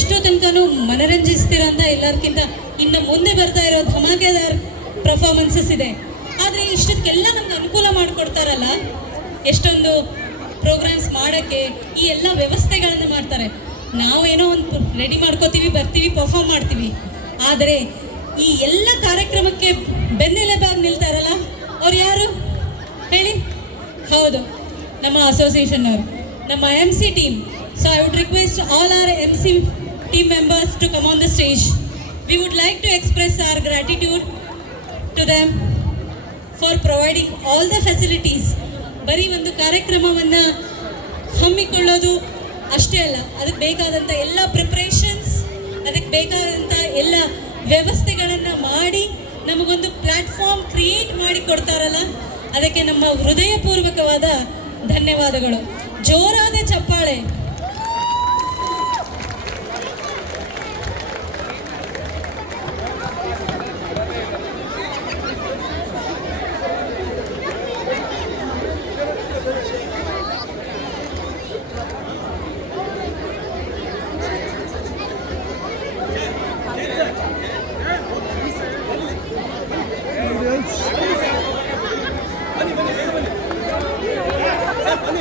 ಇಷ್ಟೋ ತನಕನೂ ಮನರಂಜಿಸ್ತಿರೋಂಥ ಎಲ್ಲರಿಗಿಂತ ಇನ್ನು ಮುಂದೆ ಬರ್ತಾ ಇರೋ ಧಮಾಕೆದಾರ್ ಪರ್ಫಾರ್ಮೆನ್ಸಸ್ ಇದೆ. ಆದರೆ ಇಷ್ಟಕ್ಕೆಲ್ಲ ನಮ್ಗೆ ಅನುಕೂಲ ಮಾಡಿಕೊಡ್ತಾರಲ್ಲ, ಎಷ್ಟೊಂದು ಪ್ರೋಗ್ರಾಮ್ಸ್ ಮಾಡೋಕ್ಕೆ ಈ ಎಲ್ಲ ವ್ಯವಸ್ಥೆಗಳನ್ನು ಮಾಡ್ತಾರೆ. ನಾವೇನೋ ಒಂದು ರೆಡಿ ಮಾಡ್ಕೋತೀವಿ, ಬರ್ತೀವಿ, ಪರ್ಫಾರ್ಮ್ ಮಾಡ್ತೀವಿ. ಆದರೆ ಈ ಎಲ್ಲ ಕಾರ್ಯಕ್ರಮಕ್ಕೆ ಬೆನ್ನೆಲುಬಾಗಿ ನಿಲ್ತಾರಲ್ಲ, ಅವ್ರು ಯಾರು ಹೇಳಿ? ಹೌದು, ನಮ್ಮ ಅಸೋಸಿಯೇಷನ್ ಅವರು, ನಮ್ಮ MC team. So I would request all our MC team members to come on the stage. We would like to express our gratitude to them for providing all the facilities. ಬರೀ ಒಂದು ಕಾರ್ಯಕ್ರಮವನ್ನು ಹಮ್ಮಿಕೊಳ್ಳೋದು ಅಷ್ಟೇ ಅಲ್ಲ, ಅದಕ್ಕೆ ಬೇಕಾದಂಥ ಎಲ್ಲ ಪ್ರಿಪ್ರೇಷನ್ಸ್, ಅದಕ್ಕೆ ಬೇಕಾದಂಥ ಎಲ್ಲ ವ್ಯವಸ್ಥೆಗಳನ್ನು ಮಾಡಿ ನಮಗೊಂದು ಪ್ಲ್ಯಾಟ್ಫಾರ್ಮ್ ಕ್ರಿಯೇಟ್ ಮಾಡಿ ಕೊಡ್ತಾರಲ್ಲ, ಅದಕ್ಕೆ ನಮ್ಮ ಹೃದಯಪೂರ್ವಕವಾದ ಧನ್ಯವಾದಗಳು. ಜೋರಾದ ಚಪ್ಪಾಳೆ.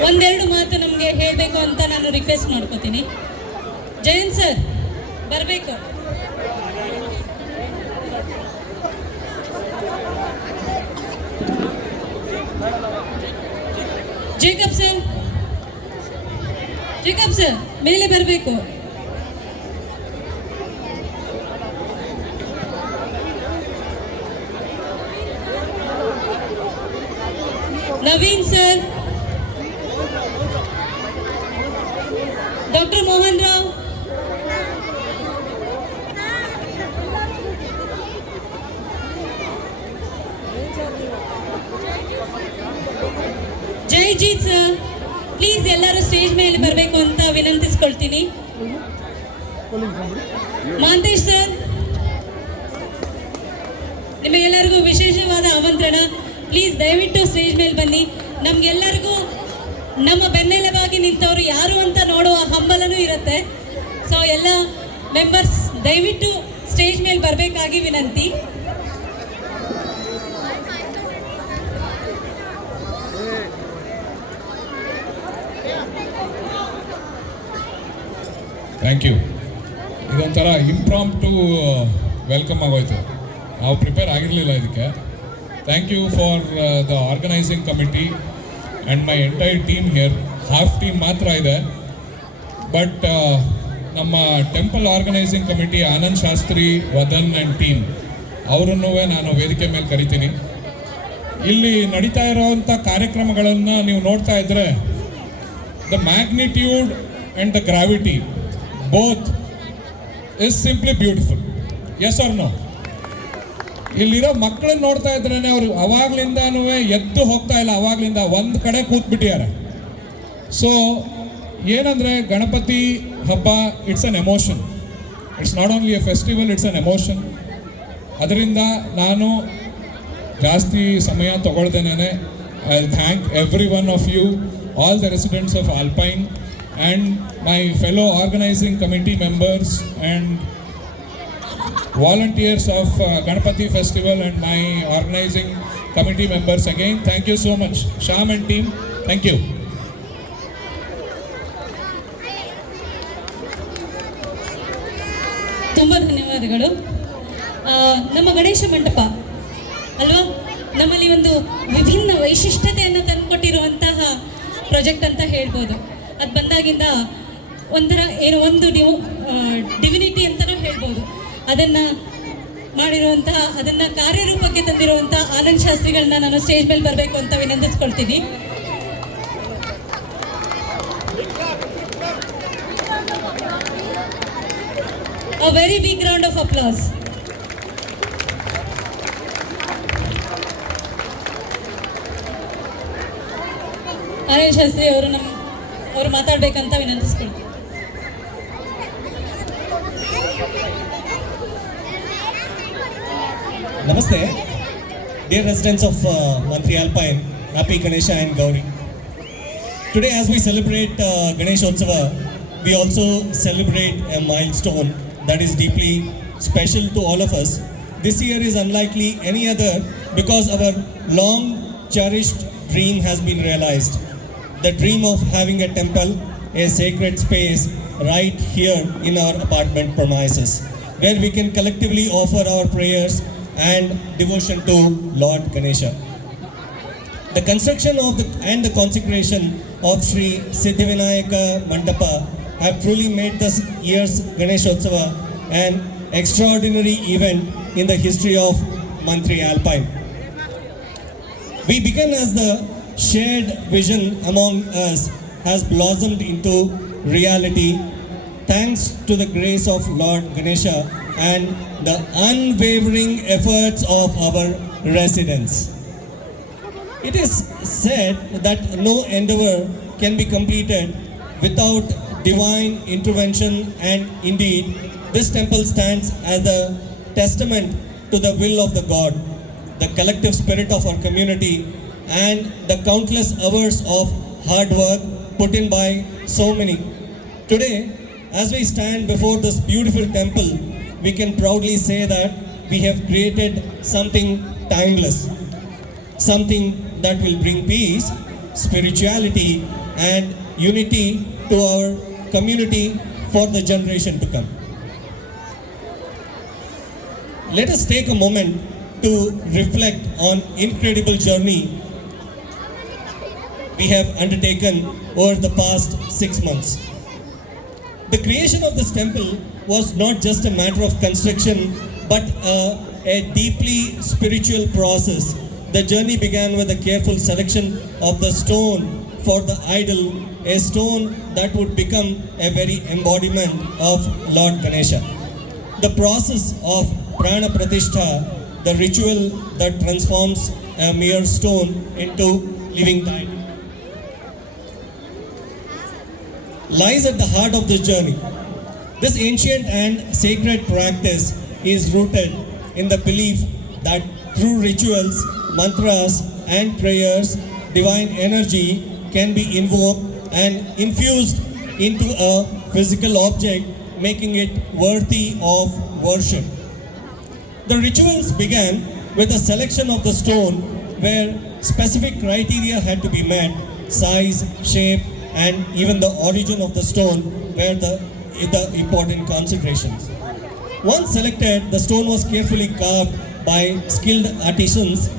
ಒಂದೆರಡು ಮಾತು ನಮಗೆ ಹೇಳಬೇಕು ಅಂತ ನಾನು ರಿಕ್ವೆಸ್ಟ್ ಮಾಡ್ಕೋತೀನಿ. ಜಯಂತ್ ಸರ್ ಬರಬೇಕು. ಜೇಕಬ್ ಸರ್ ಮೇಲೆ ಬರಬೇಕು. Naveen sir, doctor Mohan Rao, Jaijeet sir, please ಎಲ್ಲರೂ ಸ್ಟೇಜ್ ಮೇಲೆ ಬರಬೇಕು ಅಂತ ವಿನಂತಿಸ್ಕೊಳ್ತೀನಿ. ಮಾಂತೇಶ್ ಸರ್, ನಿಮಗೆಲ್ಲರಿಗೂ ವಿಶೇಷವಾದ ಆಮಂತ್ರಣ. ಪ್ಲೀಸ್ ದಯವಿಟ್ಟು ಸ್ಟೇಜ್ ಮೇಲೆ ಬನ್ನಿ. ನಮಗೆಲ್ಲರಿಗೂ ನಮ್ಮ ಬೆನ್ನೆಲುಬಾಗಿ ನಿಂತವರು ಯಾರು ಅಂತ ನೋಡುವ ಹಂಬಲನೂ ಇರುತ್ತೆ. ಸೊ ಎಲ್ಲ ಮೆಂಬರ್ಸ್ ದಯವಿಟ್ಟು ಸ್ಟೇಜ್ ಮೇಲೆ ಬರಬೇಕಾಗಿ ವಿನಂತಿ. Thank you. ಇದೊಂಥರ ಇಂಪ್ರಾಂಪ್ಟು ವೆಲ್ಕಮ್ ಆಗೋಯ್ತು, ನಾವು ಪ್ರಿಪೇರ್ ಆಗಿರಲಿಲ್ಲ ಇದಕ್ಕೆ. Thank you for the organising committee and my entire team here. Half team ಮಾತ್ರ ಇದೆ, ಬಟ್ ನಮ್ಮ temple organising committee Anand Shastri, Vadan and team ಅವರನ್ನೂ ನಾನು ವೇದಿಕೆ ಮೇಲೆ ಕರಿತೀನಿ. ಇಲ್ಲಿ ನಡೀತಾ ಇರೋವಂಥ ಕಾರ್ಯಕ್ರಮಗಳನ್ನು ನೀವು ನೋಡ್ತಾ ಇದ್ದರೆ the magnitude and the gravity both is simply beautiful. Yes or no? ಇಲ್ಲಿರೋ ಮಕ್ಕಳನ್ನ ನೋಡ್ತಾ ಇದ್ರೇ ಅವರು ಅವಾಗ್ಲಿಂದನೂ ಎದ್ದು ಹೋಗ್ತಾ ಇಲ್ಲ, ಅವಾಗ್ಲಿಂದ ಒಂದು ಕಡೆ ಕೂತ್ಬಿಟ್ಟಿದ್ದಾರೆ. ಸೊ ಏನಂದರೆ ಗಣಪತಿ ಹಬ್ಬ it's an emotion. It's not only a festival, it's an emotion. ಅದರಿಂದ ನಾನು ಜಾಸ್ತಿ ಸಮಯ ತಗೊಳ್ದೇನೆ I thank every one of you, all the residents of Alpine and my fellow organizing committee members and volunteers of Ganapati festival and my organizing committee members. Again, thank you so much, Shyam and team. Thank you. ತುಂಬ ಧನ್ಯವಾದಗಳು. ನಮ್ಮ ಗಣೇಶ ಮಂಟಪ ಅಲ್ವಾ, ನಮ್ಮಲ್ಲಿ ಒಂದು ವಿಭಿನ್ನ ವೈಶಿಷ್ಟ್ಯತೆಯನ್ನು ತಂದುಕೊಟ್ಟಿರುವಂತಹ project ಅಂತ ಹೇಳ್ಬೋದು. ಅದು ಬಂದಾಗಿಂದ ಒಂಥರ ಏನೋ ಒಂದು ಡಿವಿನಿಟಿ ಅಂತಲೂ ಹೇಳ್ಬೋದು. ಅದನ್ನು ಮಾಡಿರುವಂತಹ, ಅದನ್ನು ಕಾರ್ಯರೂಪಕ್ಕೆ ತಂದಿರುವಂಥ ಆನಂದ್ ಶಾಸ್ತ್ರಿಗಳನ್ನ ನಾನು ಸ್ಟೇಜ್ ಮೇಲೆ ಬರಬೇಕು ಅಂತ ವಿನಂತಿಸ್ಕೊಳ್ತೀನಿ. A very big round of applause. Anand Shastri ಅವರು ಮಾತಾಡಬೇಕಂತ ವಿನಂತಿಸ್ಕೊಳ್ತೀನಿ. Namaste, dear residents of Mantri Alpine, happy Ganesha and Gauri. Today as we celebrate Ganeshotsava, we also celebrate a milestone that is deeply special to all of us. This year is unlikely any other because our long cherished dream has been realized. The dream of having a temple, a sacred space right here in our apartment premises, where we can collectively offer our prayers and devotion to Lord Ganesha. The construction of and the consecration of Sri Siddhivinayaka Mandapa have truly made this year's Ganeshotsava an extraordinary event in the history of Mantri Alpine. We began as the shared vision among us has blossomed into reality thanks to the grace of Lord Ganesha and the unwavering efforts of our residents. It is said that no endeavor can be completed without divine intervention, and indeed, this temple stands as a testament to the will of the God, the collective spirit of our community, and the countless hours of hard work put in by so many. Today, as we stand before this beautiful temple, we can proudly say that we have created something timeless, something that will bring peace, spirituality, and unity to our community for the generation to come. Let us take a moment to reflect on incredible journey we have undertaken over the past 6 months. The creation of this temple was not just a matter of construction, but a deeply spiritual process. The journey began with a careful selection of the stone for the idol, a stone that would become a very embodiment of Lord Ganesha. The process of Prana Pratishtha, the ritual that transforms a mere stone into living deity, lies at the heart of this journey. This ancient and sacred practice is rooted in the belief that through rituals, mantras, and prayers, divine energy can be invoked and infused into a physical object, making it worthy of worship. The rituals began with a selection of the stone where specific criteria had to be met: size, shape, and even the origin of the stone were the important considerations. Once selected, the stone was carefully carved by skilled artisans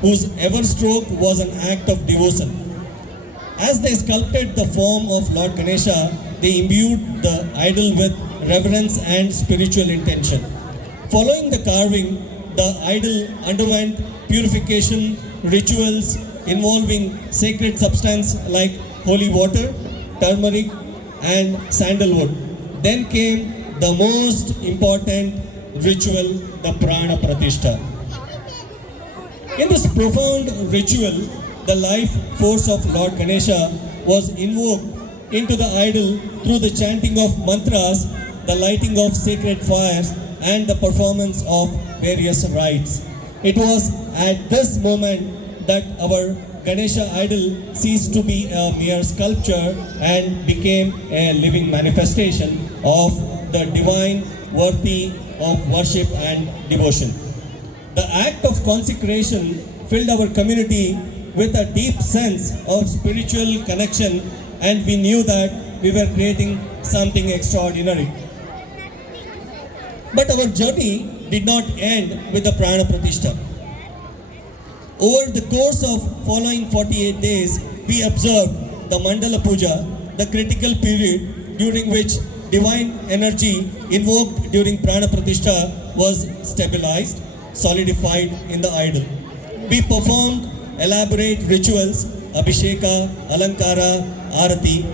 whose every stroke was an act of devotion. As they sculpted the form of Lord Ganesha, they imbued the idol with reverence and spiritual intention. Following the carving, the idol underwent purification rituals involving sacred substance like holy water, turmeric, and sandalwood. Then came the most important ritual, the Prana Pratishtha. In this profound ritual, the life force of Lord Ganesha was invoked into the idol through the chanting of mantras, the lighting of sacred fires, and the performance of various rites. It was at this moment that our Ganesha idol ceased to be a mere sculpture and became a living manifestation of the divine worthy of worship and devotion. The act of consecration filled our community with a deep sense of spiritual connection, and we knew that we were creating something extraordinary. But our journey did not end with the Prana Pratishtha. Over the course of following 48 days, we observed the Mandala Puja, the critical period during which divine energy invoked during Prana Pratishtha was stabilized, solidified in the idol. We performed elaborate rituals, Abhisheka, Alankara, Arati,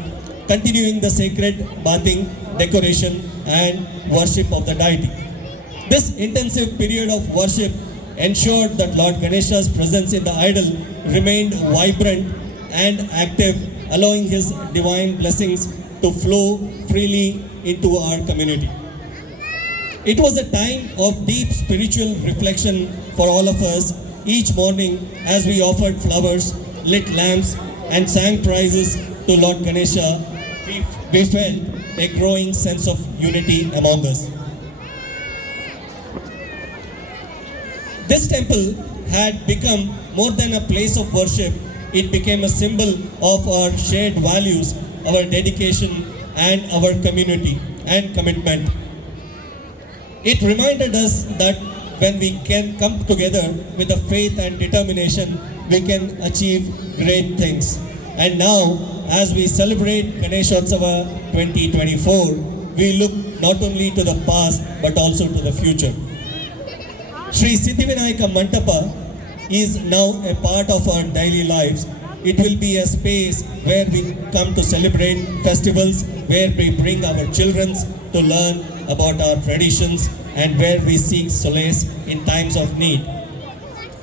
continuing the sacred bathing, decoration, and worship of the deity. This intensive period of worship ensured that Lord Ganesha's presence in the idol remained vibrant and active, allowing his divine blessings to flow freely into our community. It was a time of deep spiritual reflection for all of us. Each morning, as we offered flowers, lit lamps, and sang praises to Lord Ganesha, we felt a growing sense of unity among us. This temple had become more than a place of worship. It became a symbol of our shared values, our dedication, and our community and commitment. It reminded us that when we can come together with a faith and determination, we can achieve great things. And now, as we celebrate Ganeshotsava 2024, we look not only to the past but also to the future. Sri Siddhivinayaka Mantapa is now a part of our daily lives. It will be a space where we come to celebrate festivals, where we bring our children to learn about our traditions, and where we seek solace in times of need.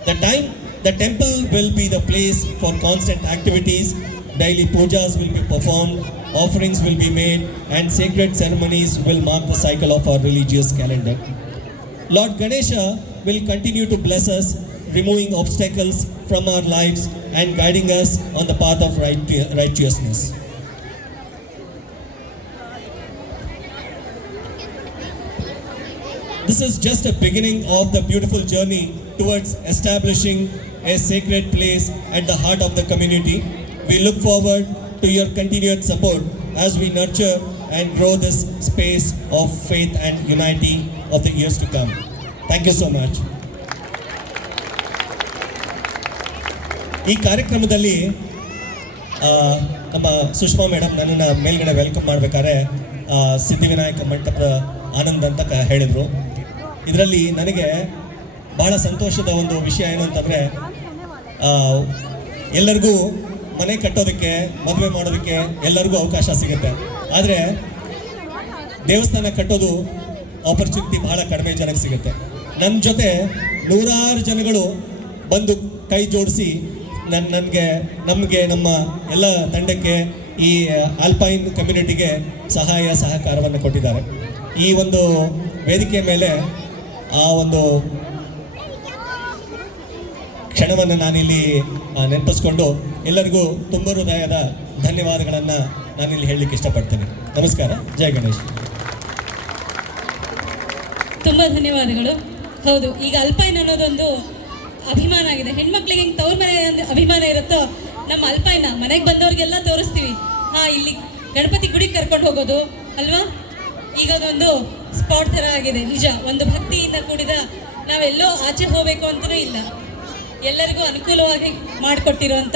The temple will be the place for constant activities. Daily pujas will be performed, offerings will be made, and sacred ceremonies will mark the cycle of our religious calendar. Lord Ganesha will continue to bless us, removing obstacles from our lives and guiding us on the path of righteousness. This is just a beginning of the beautiful journey towards establishing a sacred place at the heart of the community. We look forward to your continued support as we nurture and grow this space of faith and unity of the years to come. Thank you so much. ಈ ಕಾರ್ಯಕ್ರಮದಲ್ಲಿ ನಮ್ಮ Sushma madam ನನ್ನನ್ನು ಮೇಲ್ಗಡೆ welcome ಮಾಡಬೇಕಾದ್ರೆ ಸಿದ್ಧಿವಿನಾಯಕ ಮಂಟಪದ ಆನಂದ್ ಅಂತ ಹೇಳಿದರು. ಇದರಲ್ಲಿ ನನಗೆ ಬಹಳ ಸಂತೋಷದ ಒಂದು ವಿಷಯ ಏನು ಅಂತಂದರೆ, ಎಲ್ಲರಿಗೂ ಮನೆ ಕಟ್ಟೋದಕ್ಕೆ, ಮದುವೆ ಮಾಡೋದಕ್ಕೆ ಎಲ್ಲರಿಗೂ ಅವಕಾಶ ಸಿಗುತ್ತೆ. ಆದರೆ ದೇವಸ್ಥಾನ ಕಟ್ಟೋದು ಆಪರ್ಚುನಿಟಿ ಬಹಳ ಕಡಿಮೆ ಜನಕ್ಕೆ ಸಿಗುತ್ತೆ. ನನ್ನ ಜೊತೆ ನೂರಾರು ಜನಗಳು ಬಂದು ಕೈ ಜೋಡಿಸಿ ನಮಗೆ ನಮ್ಮ ಎಲ್ಲ ತಂಡಕ್ಕೆ, ಈ ಆಲ್ಪೈನ್ ಕಮ್ಯುನಿಟಿಗೆ ಸಹಕಾರವನ್ನು ಕೊಟ್ಟಿದ್ದಾರೆ. ಈ ಒಂದು ವೇದಿಕೆ ಮೇಲೆ ಆ ಒಂದು ಕ್ಷಣವನ್ನು ನಾನಿಲ್ಲಿ ನೆನಪಿಸ್ಕೊಂಡು ಎಲ್ಲರಿಗೂ ತುಂಬ ಹೃದಯದ ಧನ್ಯವಾದಗಳನ್ನು ನಾನಿಲ್ಲಿ ಹೇಳಲಿಕ್ಕೆ ಇಷ್ಟಪಡ್ತೀನಿ. ನಮಸ್ಕಾರ. ಜೈ ಗಣೇಶ್. ತುಂಬ ಧನ್ಯವಾದಗಳು. ಹೌದು, ಈಗ ಅಲ್ಪೈನ್ ಅನ್ನೋದೊಂದು ಅಭಿಮಾನ ಆಗಿದೆ. ಹೆಣ್ಮಕ್ಳಿಗೆ ಹೆಂಗೆ ತವ್ರ ಮನೆ ಅಭಿಮಾನ ಇರುತ್ತೋ, ನಮ್ಮ ಅಲ್ಪೈನ ಮನೆಗೆ ಬಂದವ್ರಿಗೆಲ್ಲ ತೋರಿಸ್ತೀವಿ. ಇಲ್ಲಿ ಗಣಪತಿ ಗುಡಿಗೆ ಕರ್ಕೊಂಡು ಹೋಗೋದು ಅಲ್ವಾ, ಈಗ ಅದೊಂದು ಸ್ಪಾಟ್ ಥರ ಆಗಿದೆ. ನಿಜ, ಒಂದು ಭಕ್ತಿಯಿಂದ ಕೂಡಿದ, ನಾವೆಲ್ಲೋ ಆಚೆ ಹೋಗಬೇಕು ಅಂತಲೂ ಇಲ್ಲ, ಎಲ್ಲರಿಗೂ ಅನುಕೂಲವಾಗಿ ಮಾಡಿಕೊಟ್ಟಿರುವಂಥ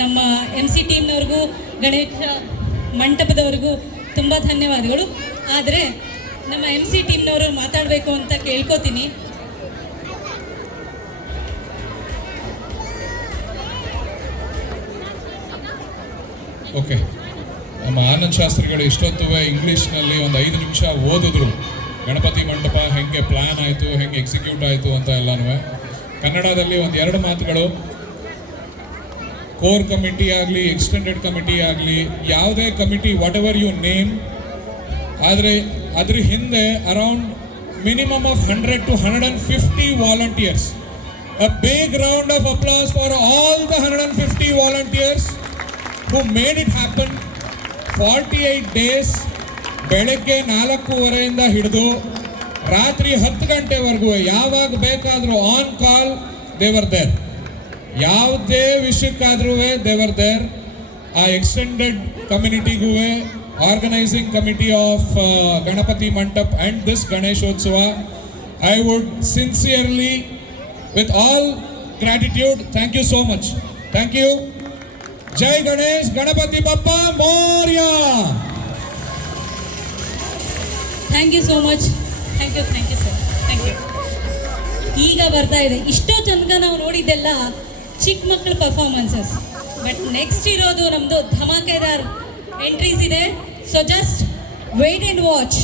ನಮ್ಮ MC ಟೀಮ್ನವ್ರಿಗೂ, ಗಣೇಶ ಮಂಟಪದವ್ರಿಗೂ ತುಂಬ ಧನ್ಯವಾದಗಳು. ಆದರೆ ನಮ್ಮ MC ಟೀಮ್ನವರು ಮಾತಾಡಬೇಕು ಅಂತ ಕೇಳ್ಕೊತೀನಿ. ಓಕೆ, ನಮ್ಮ ಆನಂದ್ ಶಾಸ್ತ್ರಿಗಳು ಇಷ್ಟೊತ್ತು ಇಂಗ್ಲೀಷ್ನಲ್ಲಿ ಒಂದು 5 ನಿಮಿಷ ಓದಿದ್ರು. ಗಣಪತಿ ಮಂಟಪ ಹೆಂಗೆ ಪ್ಲ್ಯಾನ್ ಆಯಿತು, ಹೆಂಗೆ ಎಕ್ಸಿಕ್ಯೂಟ್ ಆಯಿತು ಅಂತ ಎಲ್ಲನೂ. ಕನ್ನಡದಲ್ಲಿ ಒಂದು 2 ಮಾತುಗಳು. ಕೋರ್ ಕಮಿಟಿ ಆಗಲಿ, ಎಕ್ಸ್ಟೆಂಡೆಡ್ ಕಮಿಟಿ ಆಗಲಿ, ಯಾವುದೇ committee, whatever you name, ಆದರೆ ಅದ್ರ ಹಿಂದೆ around minimum of 100 to 150 volunteers. A big round of applause for all the 150 volunteers who made it happen. 48 days, ಬೆಳಗ್ಗೆ 4:30 ಹಿಡಿದು ರಾತ್ರಿ 10 ಗಂಟೆವರೆಗೂ ಯಾವಾಗ ಬೇಕಾದರೂ ಆನ್ ಕಾಲ್ ದೇವರ್ ದೇರ್. ಯಾವುದೇ ವಿಷಯಕ್ಕಾದ್ರೂ ದೇವರ್ ದೇರ್. ಆ ಎಕ್ಸ್ಟೆಂಡೆಡ್ ಕಮ್ಯುನಿಟಿಗೂ, organising committee of Ganapati Mantap and this Ganeshotsav, I would sincerely, with all gratitude, thank you so much. Thank you. Jai Ganesh, Ganapati Bappa Morya. Thank you so much. Thank you sir. Thank you. ಈಗ ಬರ್ತಾ ಇದೆ. ಇಷ್ಟೋ ತನಕ ನಾವು ನೋಡಿದ್ದೆಲ್ಲ ಚಿಕ್ಕ ಮಕ್ಕಳ ಪರ್ಫಾರ್ಮೆನ್ಸಸ್, ಬಟ್ ನೆಕ್ಸ್ಟ್ ಇರೋದು ನಮ್ಮದು ಧಮಾಕೆದಾರ್ ಎಂಟ್ರೀಸ್ ಇದೆ. So just wait and watch.